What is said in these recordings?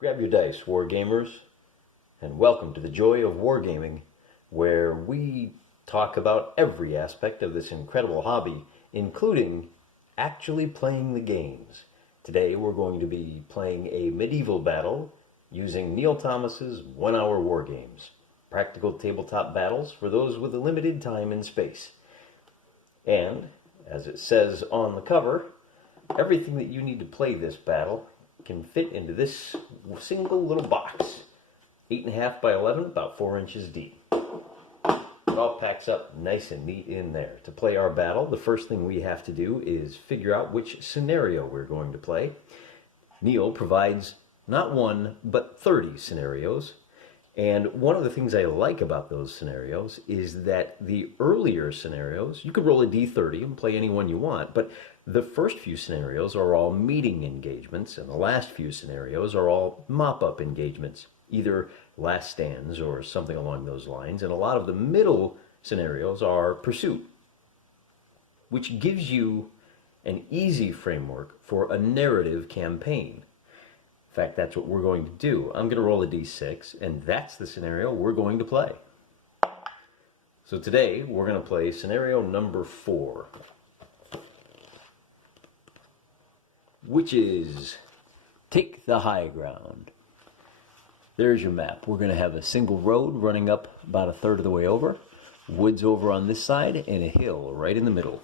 Grab your dice, wargamers, and welcome to the joy of wargaming, where we talk about every aspect of this incredible hobby, including actually playing the games. Today we're going to be playing a medieval battle using Neil Thomas's 1 Hour War Games. Practical tabletop battles for those with a limited time and space. And, as it says on the cover, everything that you need to play this battle can fit into this single little box. 8.5 by 11, about 4 inches deep. It all packs up nice and neat in there. To play our battle, the first thing we have to do is figure out which scenario we're going to play. Neil provides not one, but 30 scenarios. And one of the things I like about those scenarios is that the earlier scenarios, you could roll a d30 and play any one you want, but the first few scenarios are all meeting engagements, and the last few scenarios are all mop-up engagements, either last stands or something along those lines, and a lot of the middle scenarios are pursuit, which gives you an easy framework for a narrative campaign. In fact, that's what we're going to do. I'm going to roll a d6, and that's the scenario we're going to play. So today, we're going to play scenario number 4, which is take the high ground. There's your map. We're going to have a single road running up about a third of the way over, woods over on this side, and a hill right in the middle.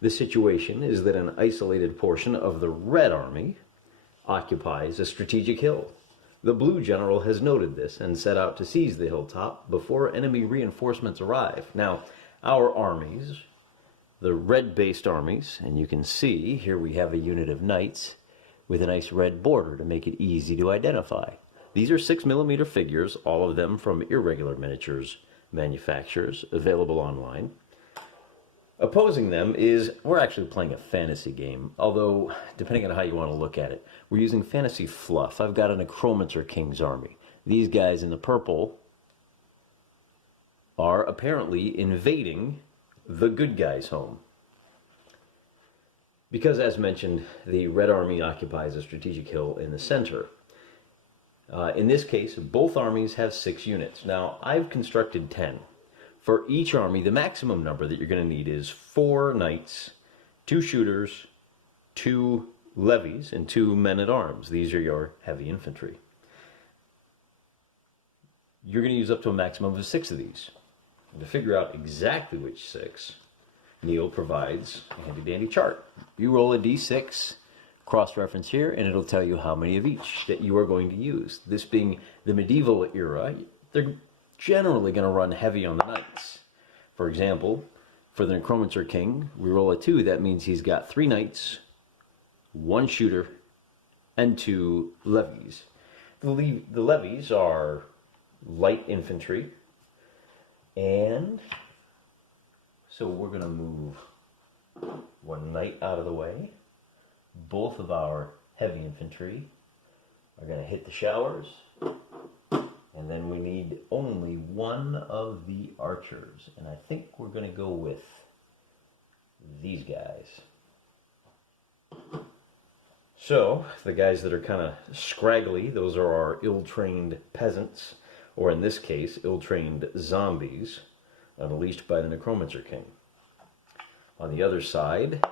The situation is that an isolated portion of the Red Army occupies a strategic hill. The Blue General has noted this and set out to seize the hilltop before enemy reinforcements arrive. Now, our armies, the red-based armies, and you can see here we have a unit of knights with a nice red border to make it easy to identify. These are 6mm figures, all of them from Irregular Miniatures manufacturers, available online. Opposing them is, we're actually playing a fantasy game, although, depending on how you want to look at it, we're using fantasy fluff. I've got a Necromancer King's army. These guys in the purple are apparently invading the good guys' home. Because, as mentioned, the Red Army occupies a strategic hill in the center. In this case, both armies have 6 units. Now, I've constructed 10. For each army, the maximum number that you're going to need is 4 knights, 2 shooters, 2 levies, and 2 men-at-arms. These are your heavy infantry. You're going to use up to a maximum of 6 of these. And to figure out exactly which 6, Neil provides a handy-dandy chart. You roll a d6, cross-reference here, and it'll tell you how many of each that you are going to use. This being the medieval era, they're generally going to run heavy on the knights. For example, for the Necromancer King, we roll a 2. That means he's got 3 knights, 1 shooter, and 2 levies. The levies are light infantry, and so we're going to move 1 knight out of the way. Both of our heavy infantry are going to hit the showers. And then we need only 1 of the archers. And I think we're going to go with these guys. So, the guys that are kind of scraggly, those are our ill-trained peasants, or in this case, ill-trained zombies, unleashed by the Necromancer King. On the other side,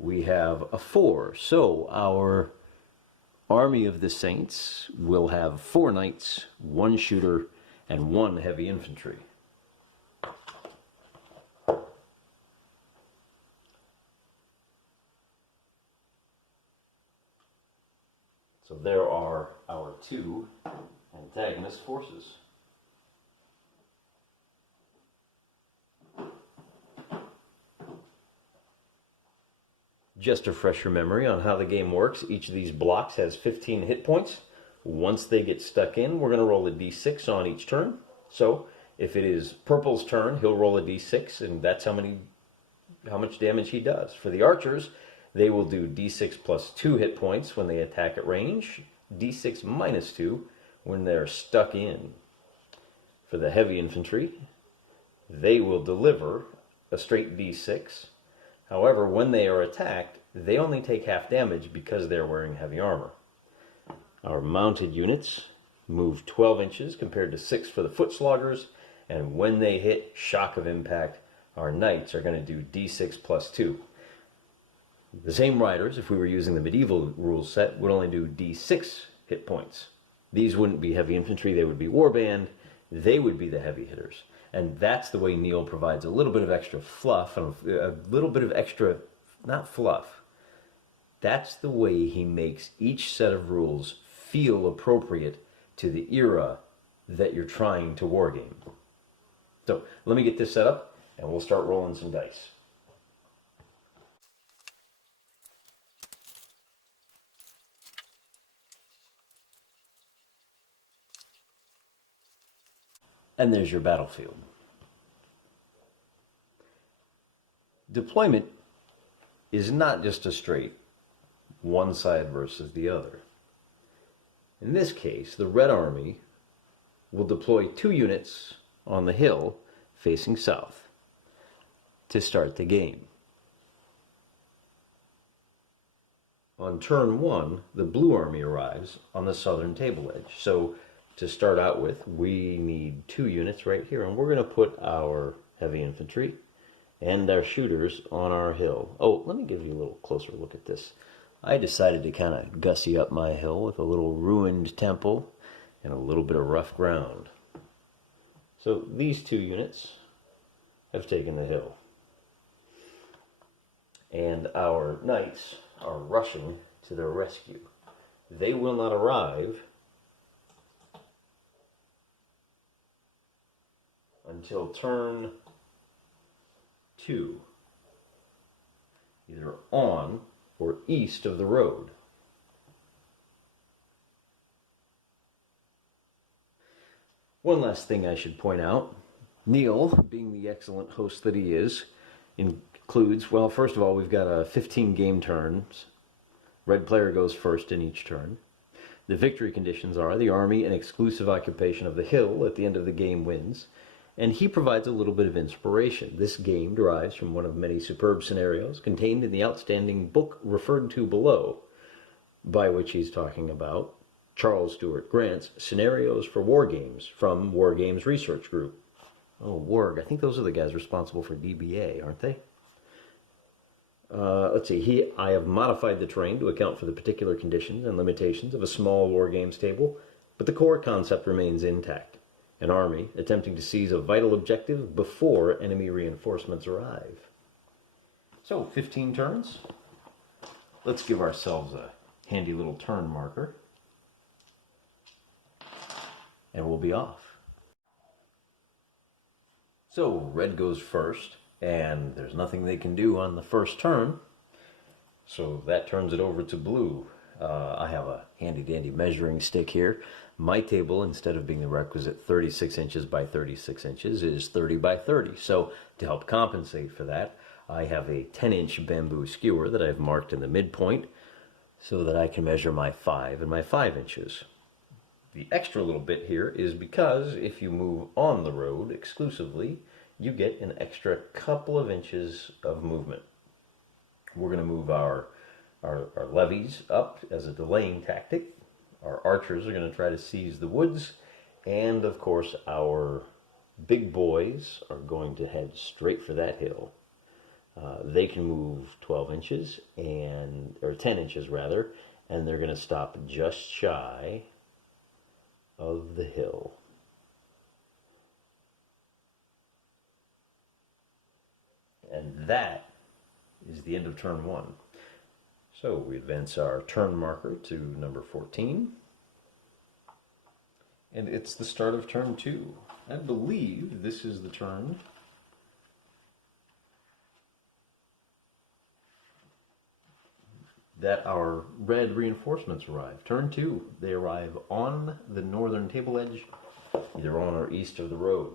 we have a 4. So, our Army of the Saints will have 4 knights, 1 shooter, and 1 heavy infantry. So there are our 2 antagonist forces. Just to refresh your memory on how the game works, each of these blocks has 15 hit points. Once they get stuck in, we're going to roll a d6 on each turn. So, if it is Purple's turn, he'll roll a d6, and that's how much damage he does. For the archers, they will do d6 plus 2 hit points when they attack at range, d6 minus 2 when they're stuck in. For the heavy infantry, they will deliver a straight d6. However, when they are attacked, they only take half damage because they're wearing heavy armor. Our mounted units move 12 inches compared to 6 for the foot sloggers, and when they hit shock of impact, our knights are going to do d6 plus 2. The same riders, if we were using the medieval rules set, would only do d6 hit points. These wouldn't be heavy infantry, they would be warband, they would be the heavy hitters. And that's the way Neil provides a little bit of extra fluff, and a little bit of extra, not fluff, that's the way he makes each set of rules feel appropriate to the era that you're trying to wargame. So let me get this set up and we'll start rolling some dice. And there's your battlefield. Deployment is not just a straight one side versus the other. In this case, the Red Army will deploy 2 units on the hill facing south to start the game. On turn 1, the Blue Army arrives on the southern table edge. So to start out with, we need 2 units right here, and we're going to put our heavy infantry and our shooters on our hill. Oh, let me give you a little closer look at this. I decided to kind of gussy up my hill with a little ruined temple and a little bit of rough ground. So these 2 units have taken the hill. And our knights are rushing to their rescue. They will not arrive until turn 2, either on or east of the road. One last thing I should point out, Neil, being the excellent host that he is, includes, well, first of all, we've got 15 game turns. Red player goes first in each turn. The victory conditions are the army and exclusive occupation of the hill at the end of the game wins. And he provides a little bit of inspiration. This game derives from one of many superb scenarios contained in the outstanding book referred to below, by which he's talking about Charles Stewart Grant's Scenarios for War Games from War Games Research Group. Oh, Warg. I think those are the guys responsible for DBA, aren't they? Let's see. I have modified the terrain to account for the particular conditions and limitations of a small War Games table, but the core concept remains intact. An army attempting to seize a vital objective before enemy reinforcements arrive. So, 15 turns. Let's give ourselves a handy little turn marker. And we'll be off. So, red goes first, and there's nothing they can do on the first turn. So that turns it over to blue. I have a handy-dandy measuring stick here. My table, instead of being the requisite 36 inches by 36 inches, is 30 by 30. So to help compensate for that, I have a 10-inch bamboo skewer that I've marked in the midpoint so that I can measure my 5 and my 5 inches. The extra little bit here is because if you move on the road exclusively, you get an extra couple of inches of movement. We're going to move our levies up as a delaying tactic. Our archers are going to try to seize the woods. And of course, our big boys are going to head straight for that hill. They can move 12 inches, or 10 inches rather, and they're going to stop just shy of the hill. And that is the end of turn 1. So we advance our turn marker to number 14. And it's the start of turn 2. I believe this is the turn that our red reinforcements arrive. Turn 2, they arrive on the northern table edge, either on or east of the road.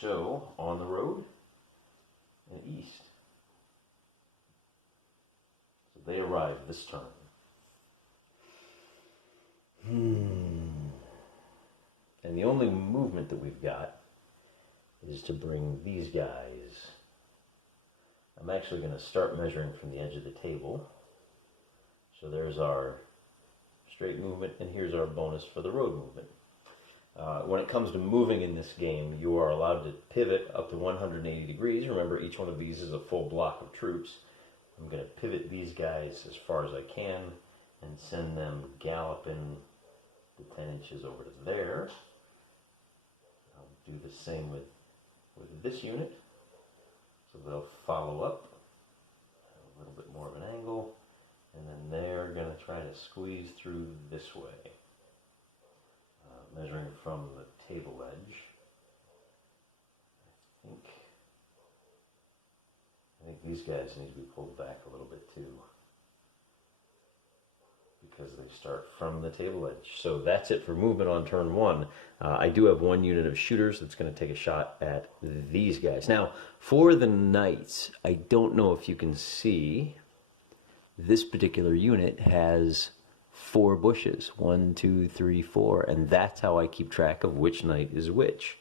So, on the road and east. So they arrive this turn. And the only movement that we've got is to bring these guys. I'm actually going to start measuring from the edge of the table. So there's our straight movement, and here's our bonus for the road movement. When it comes to moving in this game, you are allowed to pivot up to 180 degrees. Remember, each one of these is a full block of troops. I'm going to pivot these guys as far as I can and send them galloping the 10 inches over to there. I'll do the same with this unit. So they'll follow up a little bit more of an angle, and then they're going to try to squeeze through this way, measuring from the table edge. I think these guys need to be pulled back a little bit too, because they start from the table edge. So that's it for movement on turn one. I do have one unit of shooters that's going to take a shot at these guys. Now, for the knights, I don't know if you can see, this particular unit has 4 bushes. 1, 2, 3, 4, and that's how I keep track of which knight is which.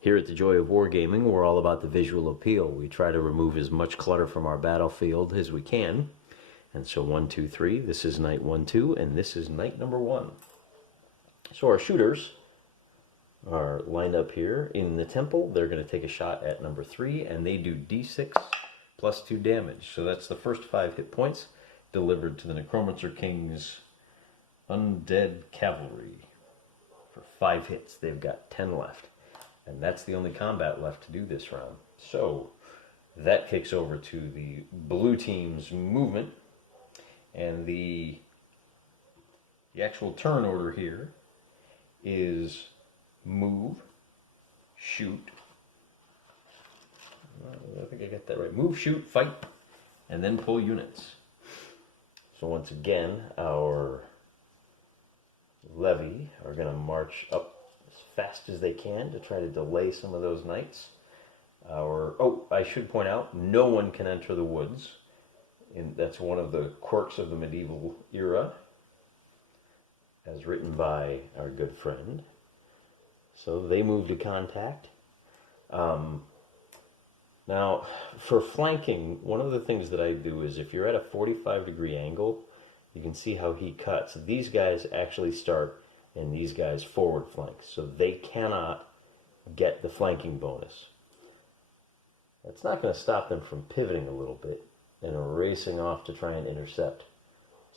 Here at the Joy of Wargaming, we're all about the visual appeal. We try to remove as much clutter from our battlefield as we can. And so 1, 2, 3, this is knight 1, 2, and this is knight number 1. So our shooters are lined up here in the temple. They're going to take a shot at number 3, and they do d6 plus 2 damage. So that's the first 5 hit points delivered to the Necromancer King's undead cavalry. For 5 hits, they've got 10 left. And that's the only combat left to do this round. So that kicks over to the blue team's movement. And the actual turn order here is move, shoot. I think I got that right. Move, shoot, fight, and then pull units. So once again, our levy are going to march up as fast as they can to try to delay some of those knights. I should point out, no one can enter the woods. And that's one of the quirks of the medieval era, as written by our good friend. So they move to contact. Now, for flanking, one of the things that I do is if you're at a 45-degree angle, you can see how he cuts. These guys actually start in these guys' forward flanks, so they cannot get the flanking bonus. That's not going to stop them from pivoting a little bit and racing off to try and intercept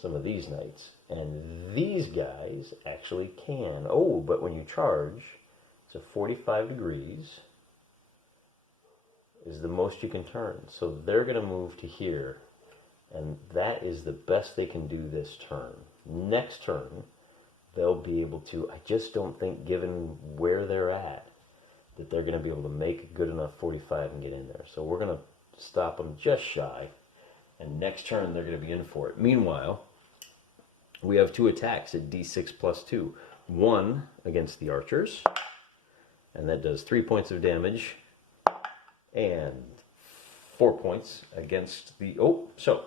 some of these knights. And these guys actually can. Oh, but when you charge, it's a 45 degrees is the most you can turn. So they're going to move to here, and that is the best they can do this turn. Next turn, they'll be able to, I just don't think, given where they're at, that they're going to be able to make a good enough 45 and get in there. So we're going to stop them just shy, and next turn they're going to be in for it. Meanwhile, we have 2 attacks at d6 plus 2. 1 against the archers, and that does 3 points of damage, and 4 points against the... so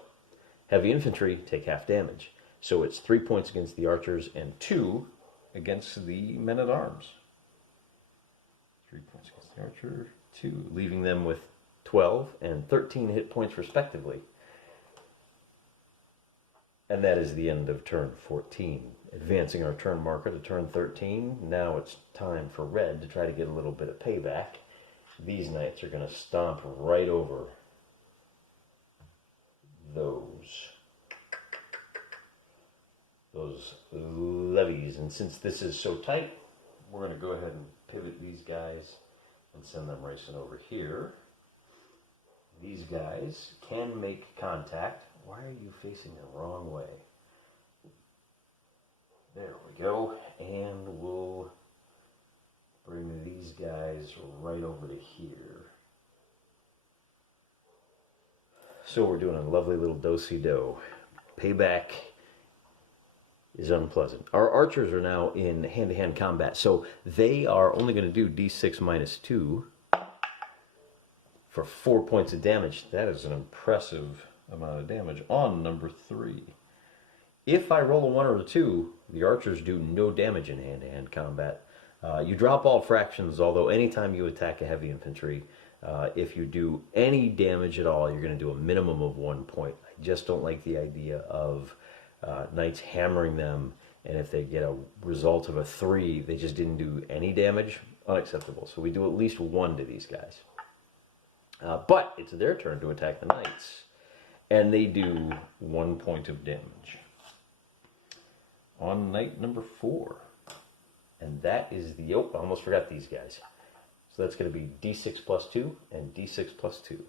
heavy infantry take half damage. So it's 3 points against the archers and 2 against the men-at-arms. 3 points against the archer, 2, leaving them with 12 and 13 hit points respectively. And that is the end of turn 14. Advancing our turn marker to turn 13. Now it's time for red to try to get a little bit of payback. These knights are going to stomp right over those levies. And since this is so tight, we're going to go ahead and pivot these guys and send them racing over here. These guys can make contact. Why are you facing the wrong way? There we go. And we'll bring these guys right over to here. So we're doing a lovely little do-si-do. Payback is unpleasant. Our archers are now in hand-to-hand combat, so they are only going to do d6 minus 2 for 4 points of damage. That is an impressive amount of damage on number 3. If I roll a 1 or a 2, the archers do no damage in hand-to-hand combat. You drop all fractions, although anytime you attack a heavy infantry, if you do any damage at all, you're going to do a minimum of 1 point. I just don't like the idea of knights hammering them And if they get a result of a 3, they just didn't do any damage, unacceptable. So we do at least 1 to these guys. But it's their turn to attack the knights. And they do 1 point of damage. On knight number 4. And that is the... Oh, I almost forgot these guys. So that's going to be d6 plus 2 and d6 plus 2.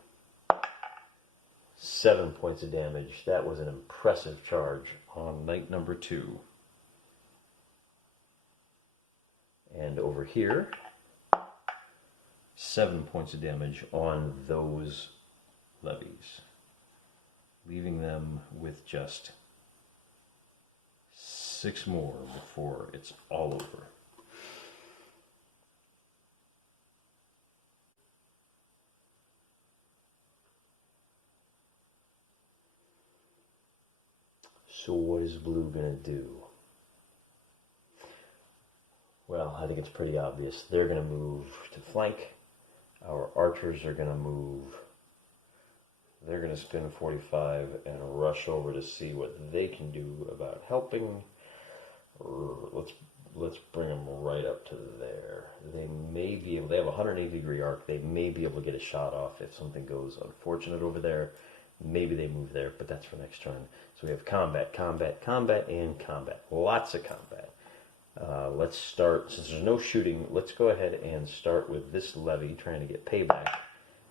7 points of damage. That was an impressive charge on knight number 2. And over here, 7 points of damage on those levies, leaving them with just 6 more before it's all over. So what is blue going to do? Well, I think it's pretty obvious. They're going to move to flank. Our archers are going to move. They're going to spin 45 and rush over to see what they can do about helping. Let's bring them right up to there. They may be able, they have a 180-degree arc. They may be able to get a shot off if something goes unfortunate over there. Maybe they move there, but that's for next turn. So we have combat, combat, combat, and combat. Lots of combat. Let's start, since there's no shooting, let's go ahead and start with this levy, trying to get payback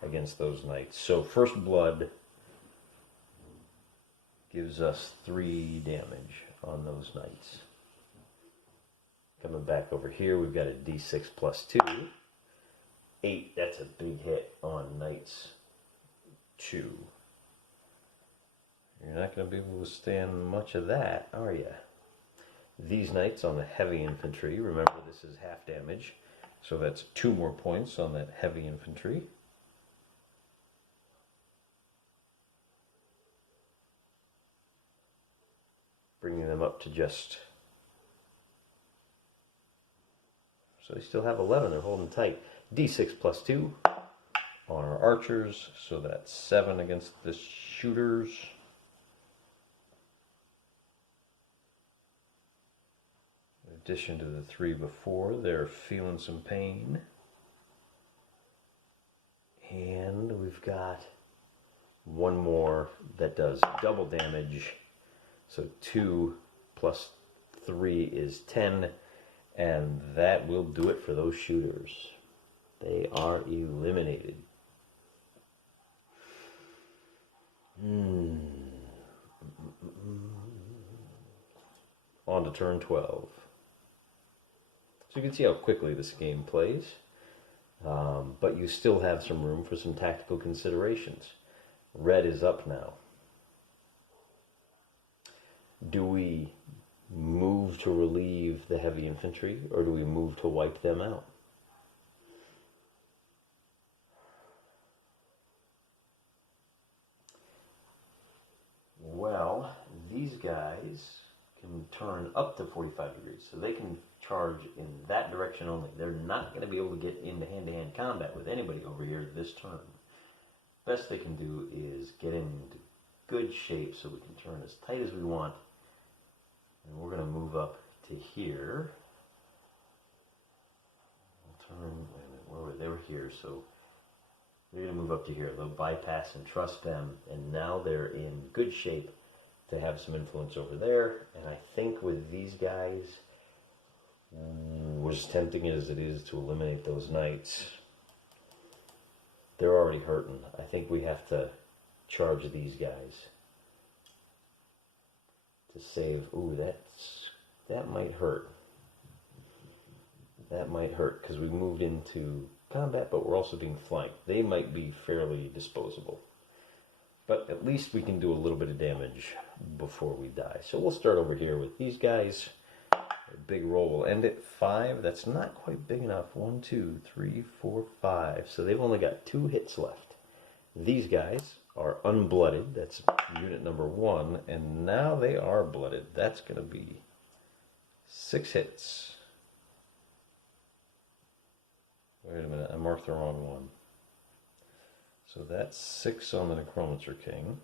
against those knights. So first blood gives us 3 damage on those knights. Coming back over here, we've got a d6 plus 2. 8, that's a big hit on knights 2. You're not going to be able to withstand much of that, are you? These knights on the heavy infantry, remember this is half damage, so that's 2 more points on that heavy infantry. Bringing them up to just... So they still have 11, they're holding tight. d6 plus 2 on our archers, so that's 7 against the shooters. In addition to the 3 before, they're feeling some pain. And we've got 1 more that does double damage. So 2 plus 3 is 10, and that will do it for those shooters. They are eliminated. On to turn 12. So you can see how quickly this game plays, but you still have some room for some tactical considerations. Red is up now. Do we move to relieve the heavy infantry, or do we move to wipe them out? Well, these guys can turn up to 45 degrees, so they can charge in that direction only. They're not going to be able to get into hand-to-hand combat with anybody over here this turn. Best they can do is get into good shape so we can turn as tight as we want. And we're going to move up to here. We'll turn, wait a minute, they were here, so we're going to move up to here. They'll bypass and trust them, and now they're in good shape to have some influence over there. And I think with these guys, as tempting as it is to eliminate those knights, they're already hurting. I think we have to charge these guys to save. Ooh, that might hurt. That might hurt because we moved into combat, but we're also being flanked. They might be fairly disposable, but at least we can do a little bit of damage before we die. So we'll start over here with these guys. A big roll will end at 5. That's not quite big enough. 1, 2, 3, 4, 5. So they've only got 2 hits left. These guys are unblooded. That's unit number 1. And now they are blooded. That's going to be 6 hits. Wait a minute. I marked the wrong one. So that's 6 on the Necromancer King.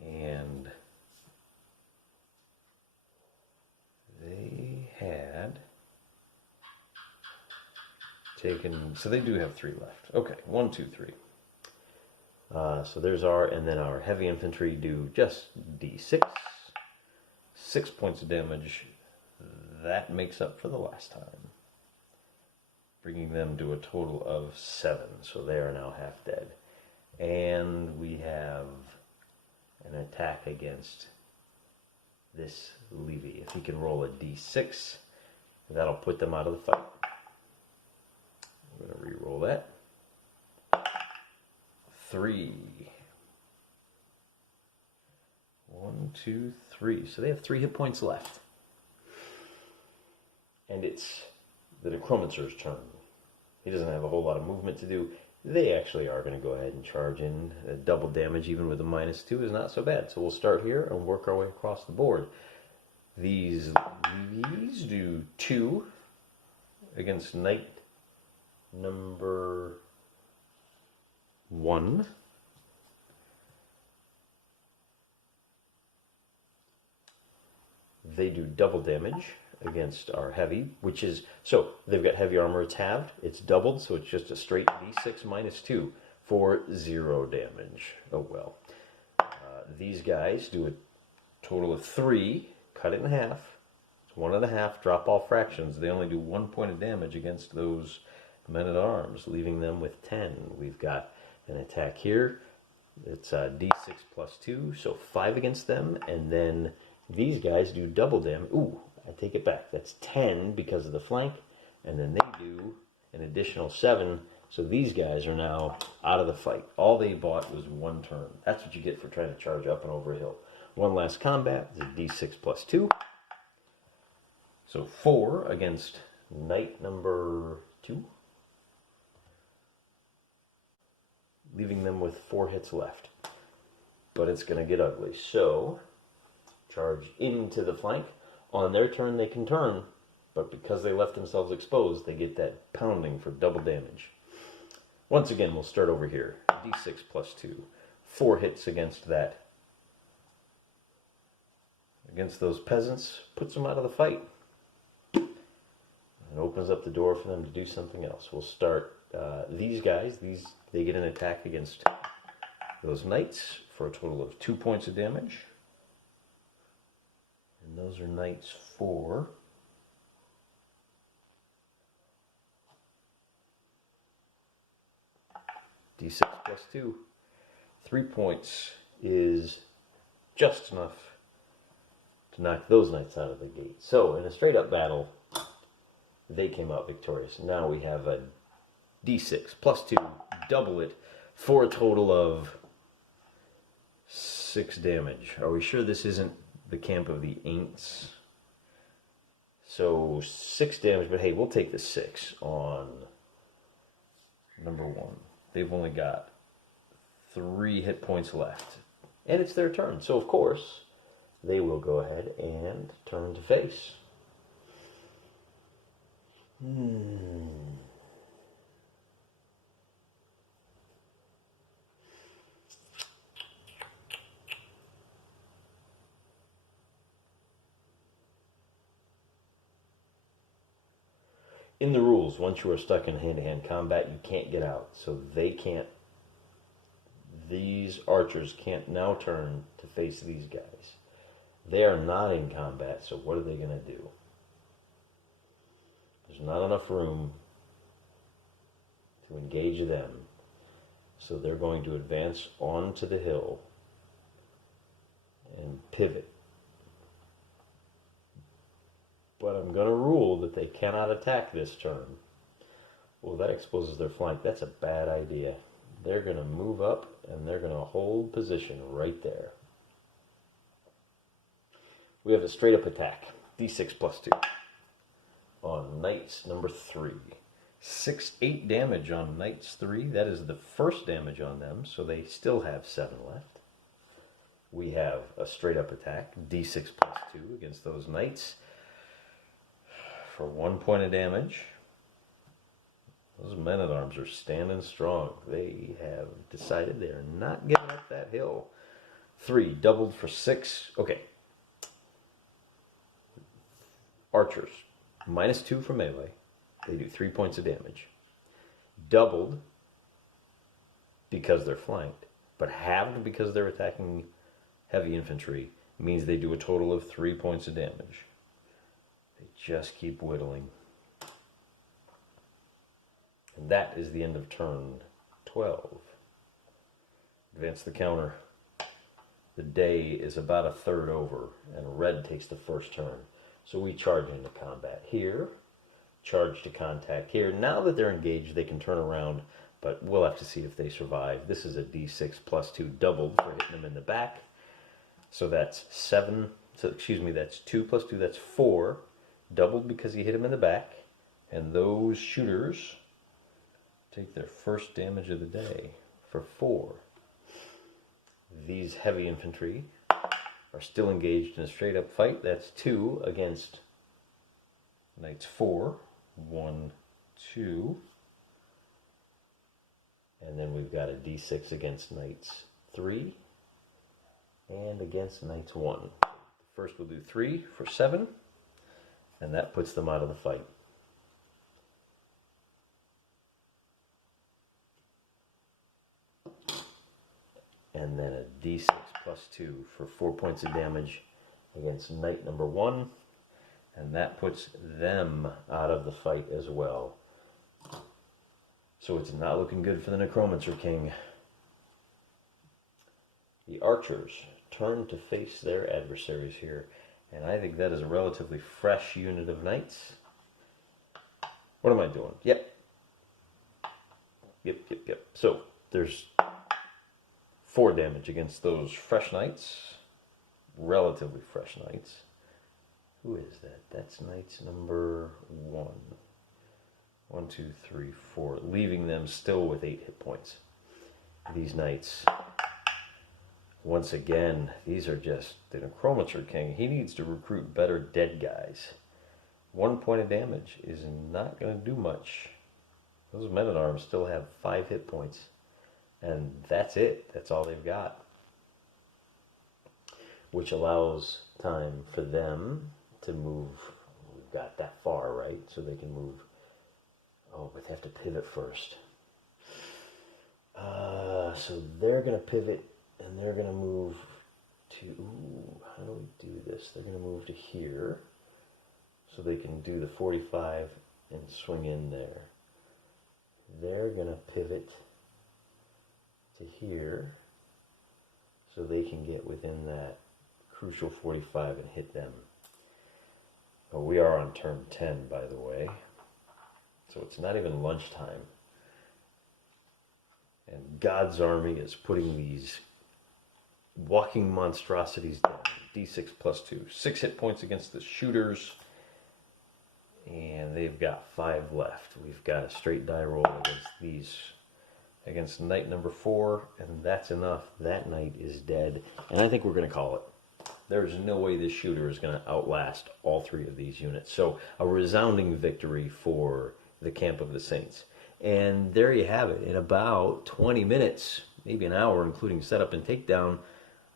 And taken, so they do have 3 left. Okay, 1, 2, 3. So there's and then our heavy infantry do just D6. 6 points of damage. That makes up for the last time, bringing them to a total of 7. So they are now half dead. And we have an attack against this Levy. If he can roll a D6, that'll put them out of the fight. I'm going to re-roll that. 3. 1, 2, 3. So they have 3 hit points left. And it's the Necromancer's turn. He doesn't have a whole lot of movement to do. They actually are going to go ahead and charge in. Double damage, even with a -2, is not so bad. So we'll start here and work our way across the board. These do 2 against Knight number 1. They do double damage against our heavy, which is, so they've got heavy armor, it's halved, it's doubled, so it's just a straight D6 -2 for 0 damage. Oh well. These guys do a total of 3, cut it in half. It's 1.5, drop all fractions. They only do 1 point of damage against those men-at-arms, leaving them with 10. We've got an attack here. It's D6 plus 2, so 5 against them, and then these guys do double damage. Ooh, I take it back. That's 10 because of the flank, and then they do an additional 7, so these guys are now out of the fight. All they bought was 1 turn. That's what you get for trying to charge up and over a hill. One last combat is a D6 plus 2. So 4 against Knight number 2. Leaving them with 4 hits left. But it's going to get ugly. So, charge into the flank. On their turn, they can turn. But because they left themselves exposed, they get that pounding for double damage. Once again, we'll start over here. D6 plus 2. 4 hits against that. Against those peasants. Puts them out of the fight. And opens up the door for them to do something else. We'll start these guys. They get an attack against those knights for a total of 2 points of damage. And those are knights 4. D6 plus 2. 3 points is just enough to knock those knights out of the gate. So, in a straight-up battle, they came out victorious. Now we have a D6 plus 2, double it, for a total of 6 damage. Are we sure this isn't the camp of the Aints? So 6 damage, but hey, we'll take the 6 on number 1. They've only got 3 hit points left. And it's their turn, so of course, they will go ahead and turn to face. In the rules, once you are stuck in hand-to-hand combat, you can't get out. So they can't, these archers can't now turn to face these guys. They are not in combat, so what are they going to do? There's not enough room to engage them. So they're going to advance onto the hill and pivot. But I'm going to rule that they cannot attack this turn. Well, that exposes their flank. That's a bad idea. They're going to move up and they're going to hold position right there. We have a straight up attack. D6 plus 2 on knights number 3. 8 damage on knights 3. That is the first damage on them, so they still have 7 left. We have a straight up attack. D6 plus 2 against those knights for 1 point of damage. Those men-at-arms are standing strong. They have decided they are not giving up that hill. 3, doubled for 6. Okay. Archers, -2 for melee. They do 3 points of damage. doubled because they're flanked, but halved because they're attacking heavy infantry means they do a total of 3 points of damage. They just keep whittling. And that is the end of turn 12. Advance the counter. The day is about a third over, and red takes the first turn. So we charge into combat here, charge to contact here. Now that they're engaged, they can turn around, but we'll have to see if they survive. This is a d6 plus 2 doubled for hitting them in the back. So that's 7, so excuse me, that's 2 plus 2, that's 4. Doubled because he hit him in the back. And those shooters take their first damage of the day for 4. These heavy infantry are still engaged in a straight up fight. That's 2 against knights 4. 1, 2. And then we've got a d6 against knights 3 and against knights 1. First we'll do 3 for 7, and that puts them out of the fight. And then a d6 plus 2 for 4 points of damage against knight number 1, and that puts them out of the fight as well. So it's not looking good for the Necromancer King. The archers turn to face their adversaries here, and I think that is a relatively fresh unit of knights. What am I doing? Yep. So there's 4 damage against those fresh knights, relatively fresh knights. Who is that? That's knights number 1. 1, 2, 3, 4, leaving them still with 8 hit points. These knights, once again, these are just the Necromancer King. He needs to recruit better dead guys. 1 point of damage is not going to do much. Those men-at-arms still have 5 hit points. And that's it. That's all they've got. Which allows time for them to move. We've got that far, right? So they can move. Oh, but they have to pivot first. So they're going to pivot, and they're going to move to... Ooh, how do we do this? They're going to move to here. So they can do the 45 and swing in there. They're going to pivot to here, so they can get within that crucial 45 and hit them. Oh, we are on turn 10, by the way, so it's not even lunchtime. And God's army is putting these walking monstrosities down. D6 plus 2. 6 hit points against the shooters, and they've got 5 left. We've got a straight die roll against these. Against knight number 4, and that's enough. That knight is dead, and I think we're going to call it. There's no way this shooter is going to outlast all 3 of these units. So a resounding victory for the Camp of the Saints. And there you have it. In about 20 minutes, maybe an hour, including setup and takedown,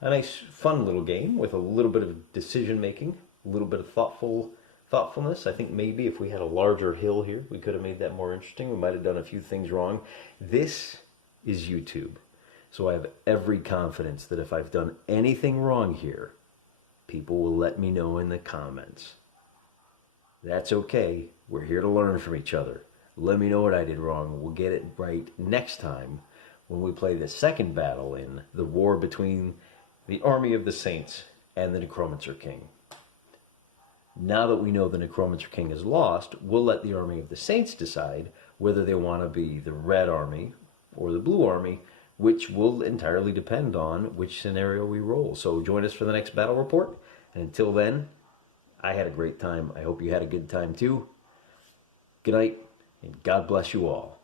a nice, fun little game with a little bit of decision making, a little bit of thoughtfulness. I think maybe if we had a larger hill here, we could have made that more interesting. We might have done a few things wrong. This is YouTube, so I have every confidence that if I've done anything wrong here, people will let me know in the comments. That's okay. We're here to learn from each other. Let me know what I did wrong. We'll get it right next time when we play the second battle in the war between the Army of the Saints and the Necromancer King. Now that we know the Necromancer King is lost, we'll let the Army of the Saints decide whether they want to be the Red Army or the Blue Army, which will entirely depend on which scenario we roll. So join us for the next battle report. And until then, I had a great time. I hope you had a good time too. Good night, and God bless you all.